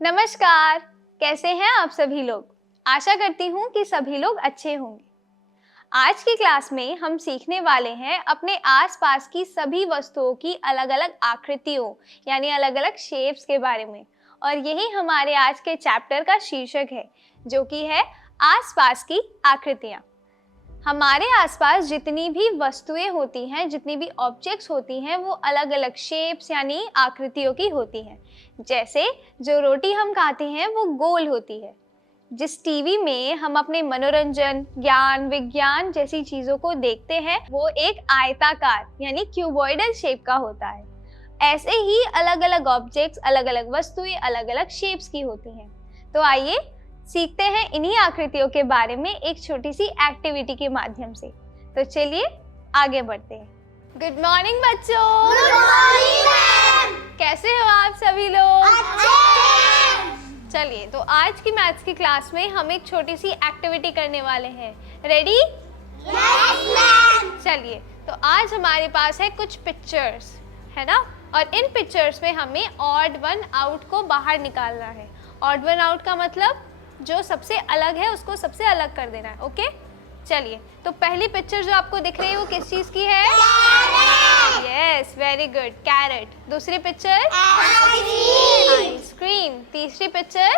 नमस्कार, कैसे हैं आप सभी लोग? आशा करती हूँ कि सभी लोग अच्छे होंगे। आज की क्लास में हम सीखने वाले हैं अपने आसपास की सभी वस्तुओं की अलग-अलग आकृतियों यानी अलग-अलग शेप्स के बारे में, और यही हमारे आज के चैप्टर का शीर्षक है, जो कि है आसपास की आकृतियाँ। हमारे आसपास जितनी भी वस्तुएं होती हैं, जितनी भी ऑब्जेक्ट्स होती हैं, वो अलग-अलग शेप्स यानी आकृतियों की होती हैं। जैसे जो रोटी हम खाते हैं वो गोल होती है। जिस टीवी में हम अपने मनोरंजन, ज्ञान, विज्ञान जैसी चीज़ों को देखते हैं, वो एक आयताकार यानी क्यूबॉइडल शेप का होता है। ऐसे ही अलग-अलग ऑब्जेक्ट्स, अलग-अलग वस्तुएं अलग-अलग शेप्स की होती हैं। तो आइए सीखते हैं इन्हीं आकृतियों के बारे में एक छोटी सी एक्टिविटी के माध्यम से। तो चलिए आगे बढ़ते हैं। गुड मॉर्निंग बच्चों। Good morning ma'am. कैसे हो आप सभी लोग? अच्छे। चलिए, तो आज की मैथ्स की क्लास में हम एक छोटी सी एक्टिविटी करने वाले हैं। रेडी? Yes ma'am. चलिए, तो आज हमारे पास है कुछ पिक्चर्स, है ना? और इन पिक्चर्स में हमें ऑड वन आउट को बाहर निकालना है। ऑड वन आउट का मतलब जो सबसे अलग है उसको सबसे अलग कर देना है। ओके, चलिए, तो पहली पिक्चर जो आपको दिख रही है वो किस चीज की है? Yes, very good, carrot. दूसरी पिक्चर? आइसक्रीम। तीसरी पिक्चर?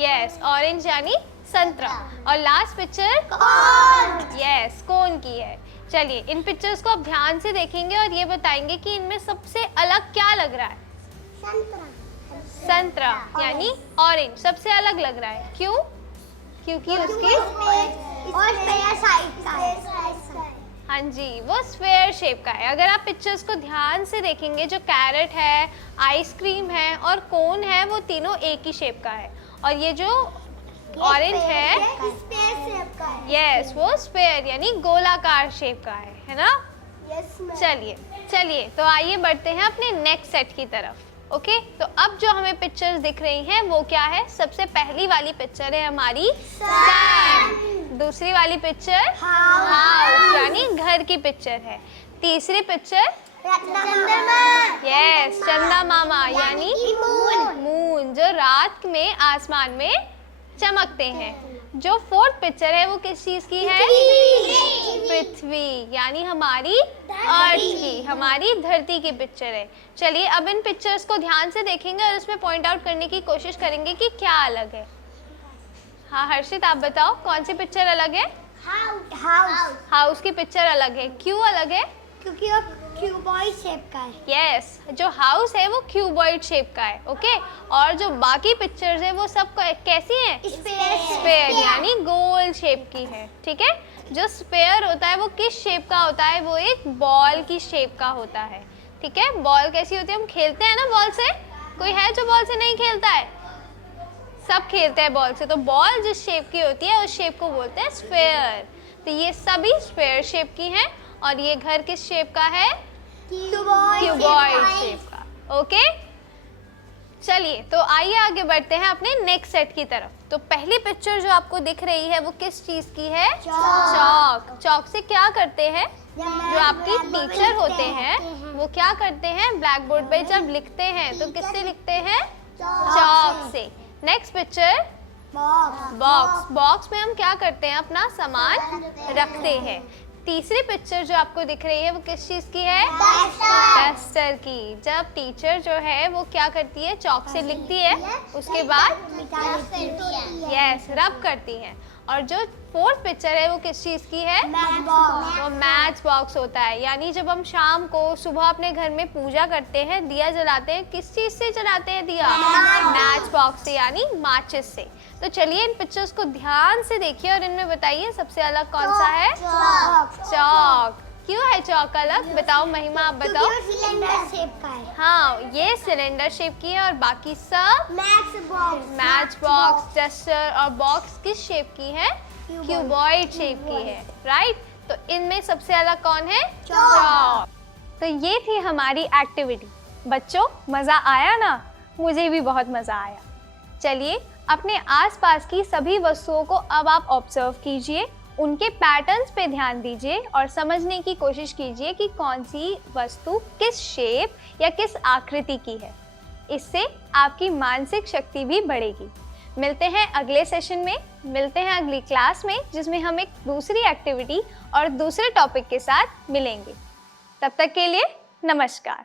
यस, ऑरेंज यानी संतरा। और लास्ट पिक्चर? यस, कोन की है। चलिए, इन पिक्चर्स को आप ध्यान से देखेंगे और ये बताएंगे कि इनमें सबसे अलग क्या लग रहा है? संतरा यानी ऑरेंज सबसे अलग लग रहा है। क्यों? क्योंकि उसकी हाँ जी, वो स्फेयर शेप का है। अगर आप पिक्चर्स को ध्यान से देखेंगे, जो कैरेट है, आइसक्रीम है और कोन है, वो तीनों एक ही शेप का है। और ये जो ऑरेंज है, यस, वो स्फेयर यानी गोलाकार शेप का है ना? चलिए, तो आइए बढ़ते हैं अपने नेक्स्ट सेट की तरफ। ओके, तो अब जो हमें पिक्चर्स दिख रही हैं वो क्या है? सबसे पहली वाली पिक्चर है हमारी सन। दूसरी वाली पिक्चर हाउस यानी घर की पिक्चर है। तीसरी पिक्चर यस, चंदा मामा यानी मून, जो रात में आसमान में चमकते हैं। जो फोर्थ पिक्चर है वो किस चीज की है? पृथ्वी यानी हमारी अर्थ की, हमारी धरती की पिक्चर है। चलिए, अब इन पिक्चर्स को ध्यान से देखेंगे और इसमें पॉइंट आउट करने की कोशिश करेंगे कि क्या अलग है। हाँ हर्षित, आप बताओ कौन सी पिक्चर अलग है? हाउस की पिक्चर अलग है। क्यों अलग है? क्योंकि वो क्यूबॉइड शेप का है। यस, जो हाउस है वो क्यूबॉइड शेप का है। ओके, और जो बाकी पिक्चर्स है वो सब कैसी हैं? स्फेयर यानी गोल शेप की है। ठीक है, जो स्फेयर होता है वो किस शेप का होता है? वो एक बॉल की शेप का होता है। ठीक है, बॉल कैसी होती है? हम खेलते हैं ना बॉल से। कोई है जो बॉल से नहीं खेलता है? सब खेलते हैं बॉल से। तो बॉल जिस शेप की होती है उस शेप को बोलते हैं स्फेयर। तो ये सभी स्फेयर शेप की हैं। और ये घर किस शेप का है? क्यूबॉइड शेप का। ओके, चलिए, तो आइए आगे बढ़ते हैं अपने नेक्स्ट सेट की तरफ। तो पहली पिक्चर जो आपको दिख रही है वो किस चीज की है? चॉक। चॉक से क्या करते हैं? जो आपकी टीचर होते हैं वो क्या करते हैं? ब्लैक बोर्ड पे जब लिखते हैं तो किससे लिखते हैं? चॉक से। Next picture box. बॉक्स में हम क्या करते हैं? अपना सामान रखते हैं। तीसरी पिक्चर जो आपको दिख रही है वो किस चीज की है? डस्टर की। जब टीचर जो है वो क्या करती है? चॉक से लिखती है, उसके बाद यस रब करती है। और जो फोर्थ पिक्चर है वो किस चीज की है? वो मैच बॉक्स होता है। यानी जब हम शाम को सुबह अपने घर में पूजा करते हैं, दिया जलाते हैं, किस चीज से जलाते हैं दिया? मैच बॉक्स से यानी माचिस से। तो चलिए, इन पिक्चर्स को ध्यान से देखिए और इनमें बताइए सबसे अलग कौन सा है? चॉक। क्यों है चॉक अलग? बताओ महिमा, आप बताओ। सिलेंडर शेप का है। हाँ, ये सिलेंडर शेप की है और बाकी सब मैच बॉक्स, डस्टर और बॉक्स किस शेप की है? क्यूबॉइड शेप की है। राइट, तो इनमें सबसे अलग कौन है? चॉक। तो ये थी हमारी एक्टिविटी। बच्चों, मज़ा आया ना? मुझे भी बहुत मज़ा आया। चलिए, अपने आसपास की सभी वस्तुओं को अब आप ऑब्जर्व कीजिए उनके पैटर्न्स पे ध्यान दीजिए और समझने की कोशिश कीजिए कि कौन सी वस्तु किस शेप या किस आकृति की है। इससे आपकी मानसिक शक्ति भी बढ़ेगी। मिलते हैं अगले सेशन में, मिलते हैं अगली क्लास में, जिसमें हम एक दूसरी एक्टिविटी और दूसरे टॉपिक के साथ मिलेंगे। तब तक के लिए नमस्कार।